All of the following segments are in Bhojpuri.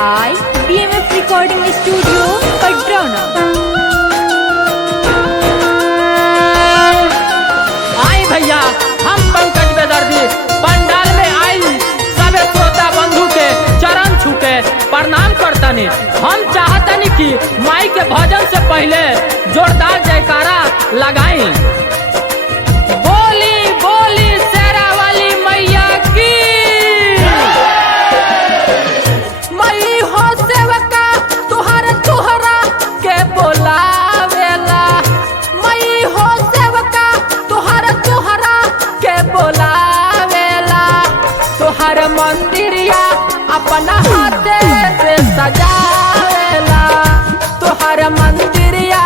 by BMF Recording Studio, Padrona. आई भैया, हम पंकज बेदर्दी पंडाल में आई सबे श्रोता बंधु के चरण छूके प्रणाम करतनी। हम चाहतनी कि माई के भजन से पहले जोरदार जयकारा लगाई। बोली बोली शेरा वाली मैया की। मई हो सेवका तुहरा के बोलावेला। मई हो सेवका तुहरा के बोलावेला। तुहर मंदिरिया अपना हाथे से सजावेला। तुहर मंदिरिया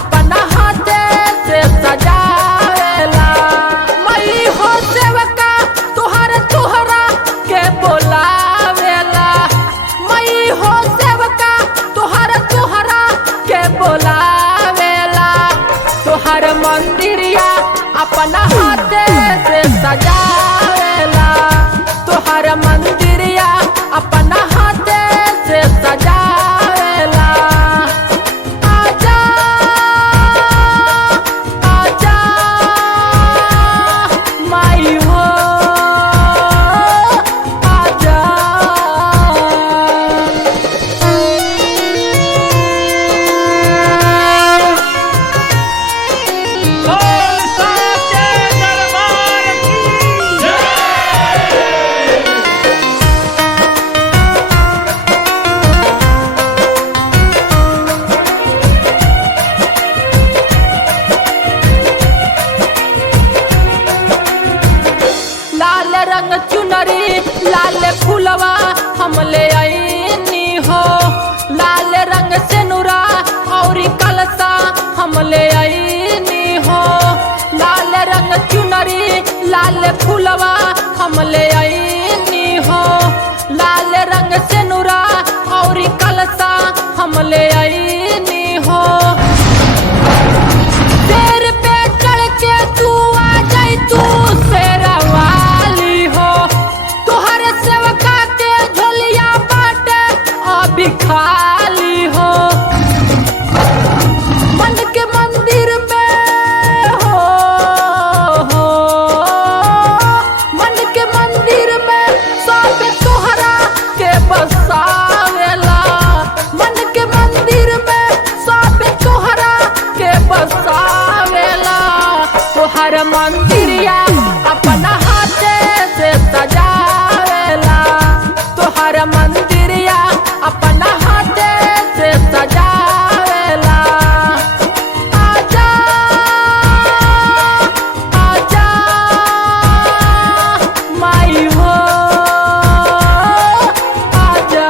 अपना हाथे से सजावेला। मई हो सेवका तुहरा के बोलावेला। मई हो सेवका तुहरा के बोलावेला। तुहर मंदिरिया अपना हाथे से सजावेला। तुहर मंदिरिया अपना हाथे से सजावेला। आजा आजा माई हो आजा। लाल रंग चुनरी लाल फूलवा हम ले आईनी हो। लाल रंग से नुरा और कलसा हम ले आईनी हो। लाल रंग चुनरी लाल फूलवा हम ले आईनी हो। लाल रंग से नुरा और कलसा हम ले आईनी हो। शेर पे चढ़ के तू आ जाई तू शेरा वाली हो। तुहर सेवका के झोलिया बाटे अभी खाली हो। मन के मंदिर में हो मन के मंदिर में सब तुहरा के बसावेला। मन के मंदिर में सब तुहरा के बसावेला। तुहर मंदिरिया अपना हाथे से सजावेला। तुहर मंदिरिया अपना हाथे से सजावेला। आजा आजा माई हो आजा।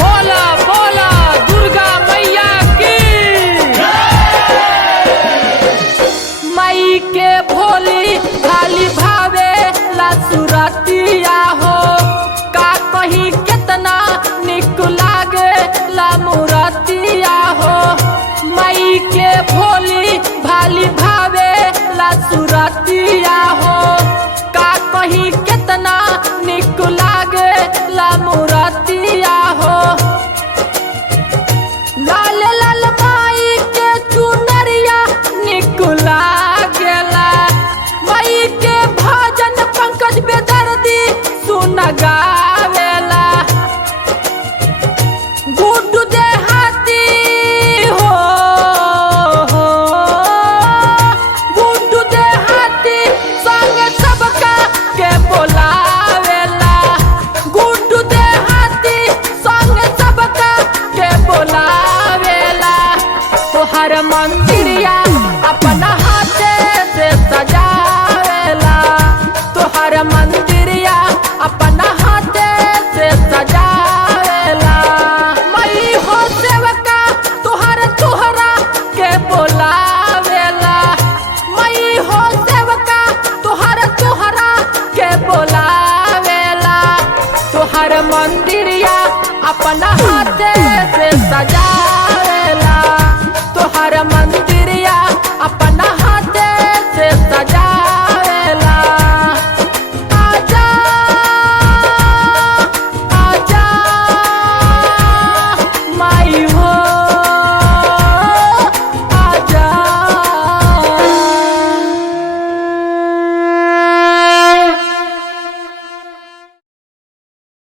बोला बोला दुर्गा मैया की। मई के भोली खाली भावे ला सुरतिया हो। का कहीं कितना निक लागे ला मुरतिया हो। मई के भोली भाली भावे ला सुरतिया हो। का कहीं कितना निक लागे ला मुरतिया हो। लाल लाल माई के चुनरिया निक लागेला। माई के भजन पंकज बेदर्दी सुन गावेला। गुड्डू देहाती हो गुड्डू देहाती संग सबका के अपना हाथे से सजावेला तोहर मंदिर